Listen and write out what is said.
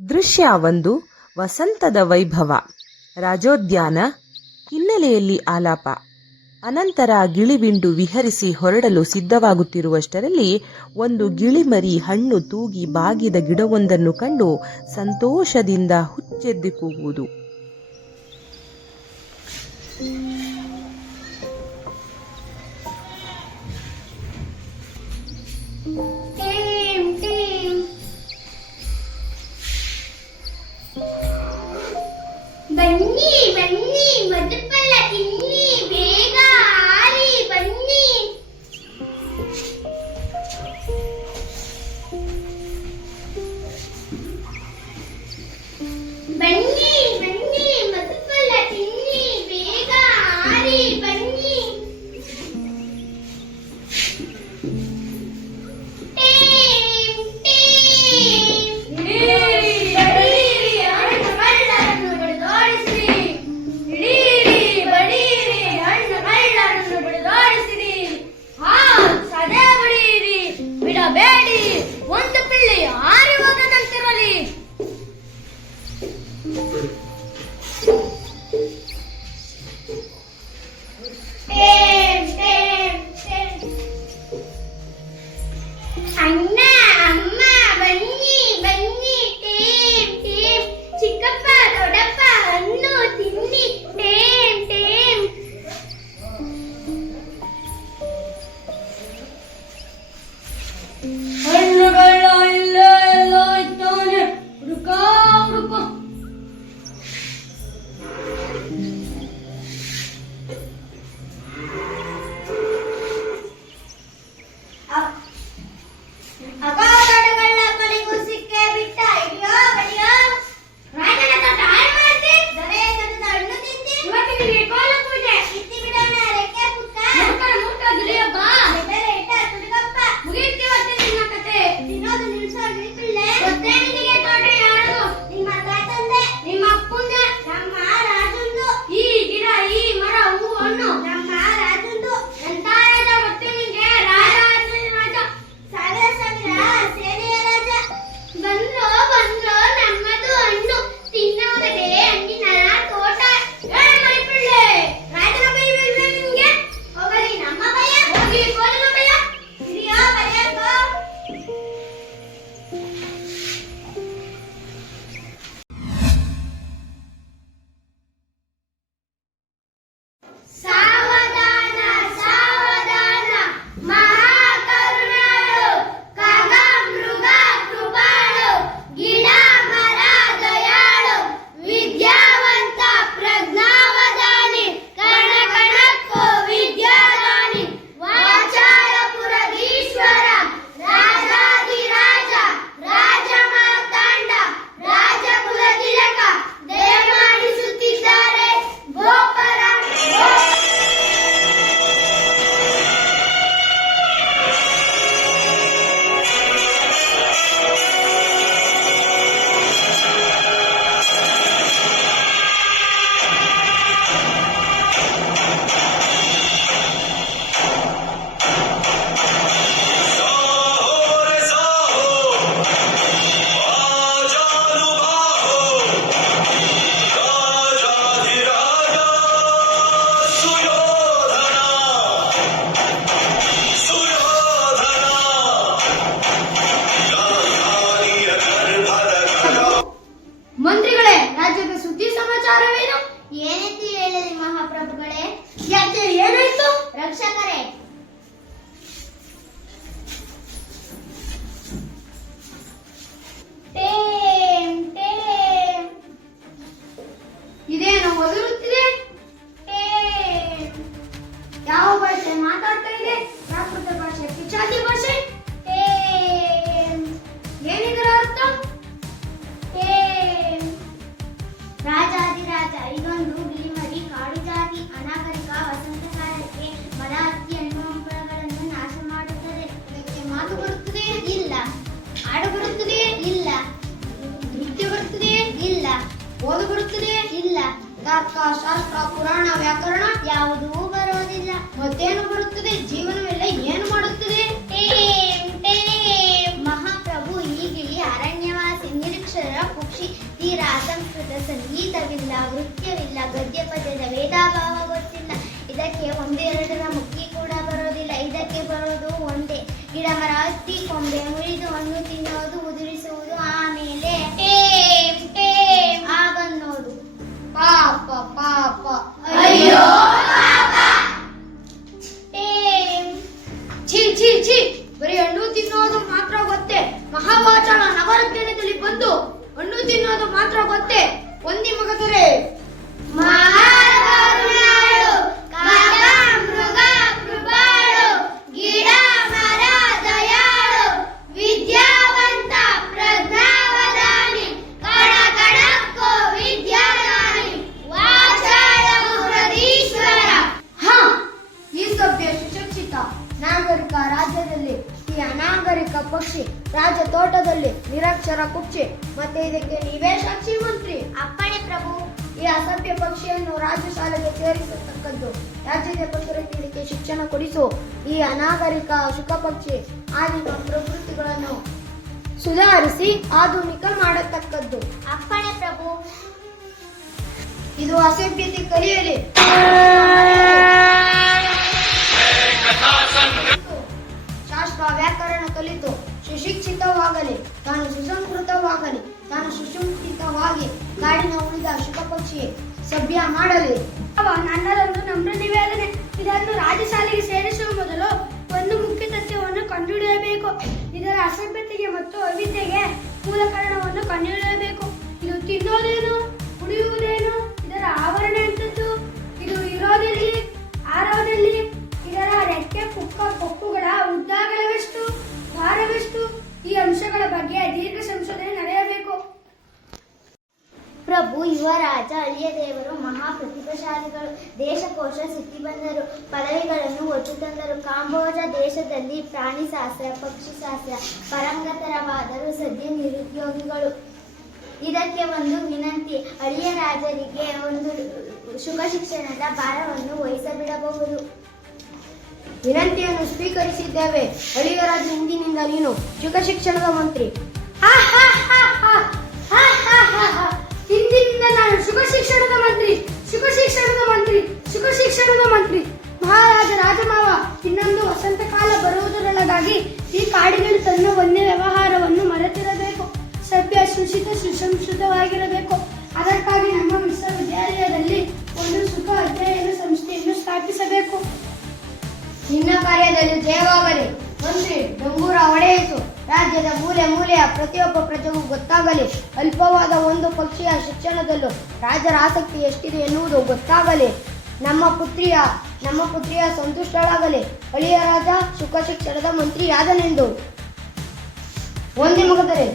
ದೃಶ್ಯ ಒಂದು ವಸಂತದ ವೈಭವ. ರಾಜೋದ್ಯಾನ ಹಿನ್ನೆಲೆಯಲ್ಲಿ ಆಲಾಪ. ಅನಂತರ ಗಿಳಿಬಿಂಡು ವಿಹರಿಸಿ ಹೊರಡಲು ಸಿದ್ಧವಾಗುತ್ತಿರುವಷ್ಟರಲ್ಲಿ ಒಂದು ಗಿಳಿಮರಿ ಹಣ್ಣು ತೂಗಿ ಬಾಗಿದ ಗಿಡವೊಂದನ್ನು ಕಂಡು ಸಂತೋಷದಿಂದ ಹುಚ್ಚೆದ್ದು ಕೂಗುವುದು ಬನ್ನಿ ಬನ್ನಿ ಮದುಪಲ್ಲ ತಿನ್ನಿ ಬೇಗ ಆರಿ ಬನ್ನಿ ಬನ್ನಿ ಬನ್ನಿ ಮದುಪಲ್ಲ ತಿನ್ನಿ ಬೇಗ ಆರಿ ಬನ್ನಿ ಏನೈತಿ ಹೇಳಿ ಮಹಾಪ್ರಭುಗಳೇ? ಯಾಕೆ ಏನಾಯ್ತು? ರಕ್ಷಕರ ಶಾಸ್ತ್ರ ಪುರಾಣ ವ್ಯಾಕರಣ ಯಾವುದೂ ಬರೋದಿಲ್ಲ ಮತ್ತೇನು ಬರುತ್ತೆ ಮಾತ್ರ ಗೊತ್ತೇ ಒಂದಿ ಮಗದರೆ ನಿರಕ್ಷರ ಕುಕ್ಷಿ ಮತ್ತೆ ಇದಕ್ಕೆ ನೀವೇ ಸಾಕ್ಷಿ ಮಂತ್ರಿ ಅಪ್ಪಣೆ ಪ್ರಭು. ಈ ಅಸಭ್ಯ ಪಕ್ಷಿಯನ್ನು ರಾಜ್ಯ ಶಾಲೆಗೆ ಸೇರಿಸತಕ್ಕದ್ದು ರಾಜ್ಯದ ಪಕ್ಷರಿಗೆ ಇದಕ್ಕೆ ಶಿಕ್ಷಣ ಕೊಡಿಸು. ಈ ಅನಾಗರಿಕ ಸುಖ ಪಕ್ಷಿ ಆದಿಮ ಪ್ರವೃತ್ತಿಗಳನ್ನು ಸುಧಾರಿಸಿ ಆಧುನಿಕ ಮಾಡತಕ್ಕದ್ದು. ಅಪ್ಪಣೆ ಪ್ರಭು. ಇದು ಅಸಭ್ಯತೆ ಕಲಿಯಲಿ. ಶಾಸ್ತ್ರ ವ್ಯಾಕರಣ ಕಲಿತು. ಸುಶಿಕ್ಷಿತವಾಗಲಿ. ತಾನು ಸುಸಂಸ್ಕೃತವಾಗಲಿ, ತಾನು ಸುಶಿಕ್ಷಿತವಾಗಿ ಕಾಡಿನ ಉಳಿದ ಶುಭ ಪಕ್ಷಿ ಸಭ್ಯ ಮಾಡಲಿ. ನನ್ನದೊಂದು ನಮ್ರ ನಿವೇದನೆ. ಇದನ್ನು ರಾಜಶಾಲೆಗೆ ಸೇರಿಸುವ ಮೊದಲು ಒಂದು ಮುಖ್ಯ ತತ್ವವನ್ನು ಕಂಡುಹಿಡಿಯಬೇಕು. ಇದರ ಅಸಭ್ಯತೆಗೆ ಮತ್ತು ಅವಿದ್ಯೆಗೆ ಮೂಲ ಕಾರಣವನ್ನು ಕಂಡುಹಿಡಿಯಬೇಕು. ಇದು ತಿನ್ನೋದೇನು? ಅಂಶಗಳ ಬಗ್ಗೆ ದೀರ್ಘ ಸಂಶೋಧನೆ ನಡೆಯಬೇಕು. ಪ್ರಭು ಯುವರಾಜ ಅಳಿಯ ದೇವರು ಮಹಾ ಪ್ರತಿಭಾಶಾಲಿಗಳು ದೇಶಕೋಶ ಸಿಕ್ಕಿ ಬಂದರು ಪದವಿಗಳನ್ನು ಒಟ್ಟು ತಂದರು. ಕಾಂಬೋಜ ದೇಶದಲ್ಲಿ ಪ್ರಾಣಿಶಾಸ್ತ್ರ ಪಕ್ಷಿಶಾಸ್ತ್ರ ಪರಂಗತರವಾದರು ಸದ್ಯ ನಿರುದ್ಯೋಗಿಗಳು. ಇದಕ್ಕೆ ಒಂದು ವಿನಂತಿ, ಅಳಿಯ ರಾಜರಿಗೆ ಒಂದು ಶುಭ ಶಿಕ್ಷಣದ ಭಾರವನ್ನು ವಹಿಸಬಿಡಬಹುದು. ವಿನಂತಿಯನ್ನು ಸ್ವೀಕರಿಸಿದ್ದೇವೆ. ಅಳಿಯರಾಜ ಇಂದಿನಿಂದ ನೀನು ಶುಕ ಶಿಕ್ಷಣದ ಮಂತ್ರಿ. ಹಾ, ಹಾ, ಹಾ, ಹಾ, ಹಾ, ಹಾ, ಹಾ, ಹಾ. ಇಂದಿನಿಂದ ನಾನು ಸುಖ ಶಿಕ್ಷಣದ ಮಂತ್ರಿ ಸುಖ ಶಿಕ್ಷಣದ ಮಂತ್ರಿ ಸುಖ ಶಿಕ್ಷಣದ ಮಂತ್ರಿ. ಮಹಾರಾಜ ರಾಜಮಾವ ಇನ್ನೊಂದು ವಸಂತ ಕಾಲ ಬರುವುದರೊಳಗಾಗಿ ಈ ಕಾಡಿನಲ್ಲಿ ತನ್ನ ವನ್ಯ ವ್ಯವಹಾರವನ್ನು ಮರೆತಿರಬೇಕು. ಸಭ್ಯ ಸುಶಿತ ಸುಸಂಸ್ಕೃತವಾಗಿರಬೇಕು. ಅದಕ್ಕಾಗಿ ನಮ್ಮ ವಿಶ್ವವಿದ್ಯಾಲಯದಲ್ಲಿ ಒಂದು ಜಯವಾಗಲಿ ಮಂತ್ರಿ ಡಂಗೂರ ಹೊಡೆಯಿತು ರಾಜ್ಯದ ಮೂಲೆ ಮೂಲೆಯ ಪ್ರತಿಯೊಬ್ಬ ಪ್ರಜೆಗೂ ಗೊತ್ತಾಗಲಿ. ಅಲ್ಪವಾದ ಒಂದು ಪಕ್ಷಿಯ ಶಿಕ್ಷಣದಲ್ಲೂ ರಾಜರ ಆಸಕ್ತಿ ಎಷ್ಟಿದೆ ಎನ್ನುವುದು ಗೊತ್ತಾಗಲಿ. ನಮ್ಮ ಪುತ್ರಿಯ ನಮ್ಮ ಪುತ್ರಿಯ ಸಂತುಷ್ಟಳಾಗಲಿ. ಅಳಿಯ ರಾಜ ಸುಖ ಶಿಕ್ಷಣದ ಮಂತ್ರಿಯಾದನೆಂದು. ಒಂದೇ ಮುಗಿದರೆ